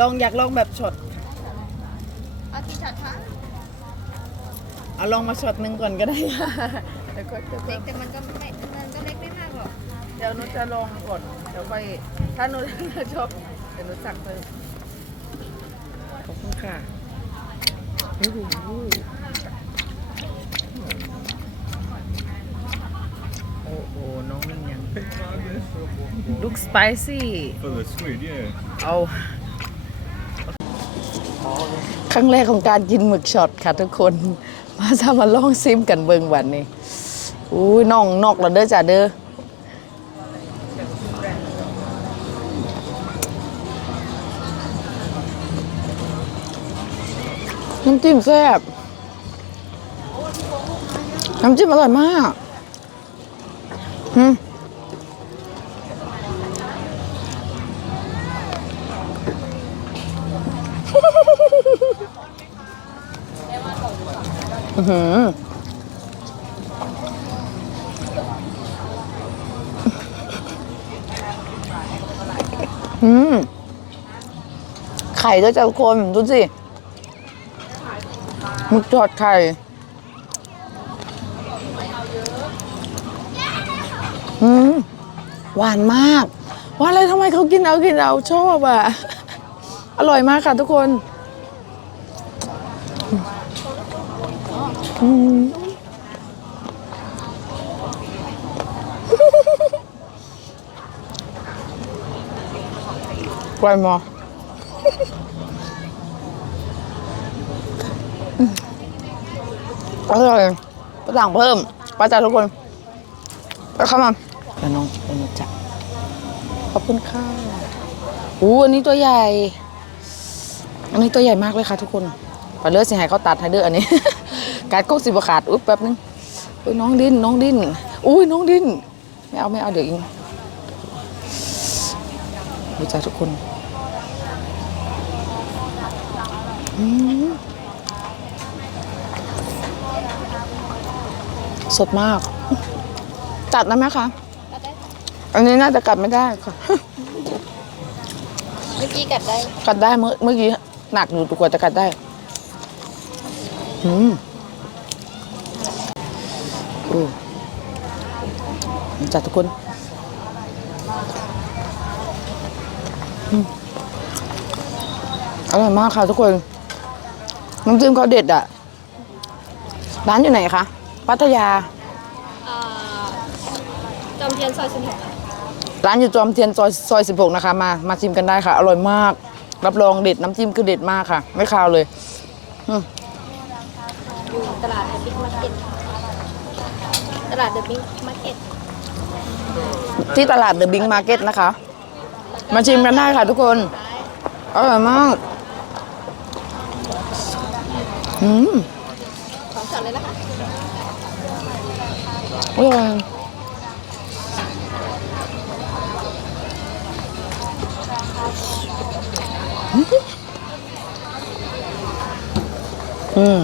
ลองอยากลองแบบช็อตเอากี่ช็อตคะเอาลองมาช็อตหนึ่งก่อนก็ได้ค่ะเดี๋ยวก็จะเล็กแต่มันก็ไม่มันก็เล็กไม่มากหรอกเดี๋ยวหนุจะลองก่อนเดี๋ยวค่อยถ้าหนุชอบเดี๋ยวหนุสั่งเพิ่มขอบคุณค่ะโอ้โหโอ้โหน้องนี่ยัง look spicy For the squid, yeah. เอา ครั้งแรกของการกินหมึกช็อตค่ะทุกคน มาจะมาลองซิมกันเบิงวันนี้อุ้ยน้องนอกแล้วเด้อจ้าเด้อน้ำจิ้มแซ่บ น้ำจิ้มอร่อยมากหืม อือหืออืมไข่ด้วยจ้ะทุกคนดูสิหมึกทอดไข่ อืม หวานมาก ว่าอะไรทำไมเขากินเอากินเอาชอบอะ อร่อยมากค่ะทุกคนอืมกล้วยมออืมอร่อยไปสั่งเพิ่มไปจ้าทุกคนไปเข้ามาเดี๋ยวน้องเดี๋ยวน้องจับขอบคุณค่ะอู้อันนี้ตัวใหญ่ อันนี้ตัวใหญ่มากเลยค่ะทุกคนไปเลือดสิให้เขาตัดให้เด้ออันนี้ การกกสิบขาดอุ๊บแป๊บนึงอุ้ยน้องดิ้นน้องดิ้นอุ้ยน้องดิ้นไม่เอาไม่เอาเดี๋ยวอิงดูจ้าทุกคนอืมสดมาก ตัดได้ไหมคะกัดได้อันนี้น่าจะกัดไม่ได้ค่ะ เมื่อกี้กัดได้ กัดได้เมื่อเมื่อกี้ หนักอยู่กว่าจะกัดได้อืมโอ้จัดทุกคนอืมอร่อยมากค่ะทุกคน น้ำจิ้มเขาเด็ดอะ ร้านอยู่ไหนคะ พัทยาอ่าจอมเทียนซอยสิบหกร้านอยู่จอมเทียนซอยซอย16นะคะ มา มาชิมกันได้ค่ะ อร่อยมาก รับรองเด็ดน้ำจิ้มคือเด็ดมากค่ะ ไม่คาวเลยอยู่ตลาดเดอะบิ๊กมาร์เก็ตตลาดเดอะบิ๊กมาร์เก็ตที่ตลาดเดอะบิงมาร์เก็ตนะคะ มาชิมกันได้ค่ะทุกคนอร่อยมากอืมสองช็อตเลยนะคะอร่อย อืม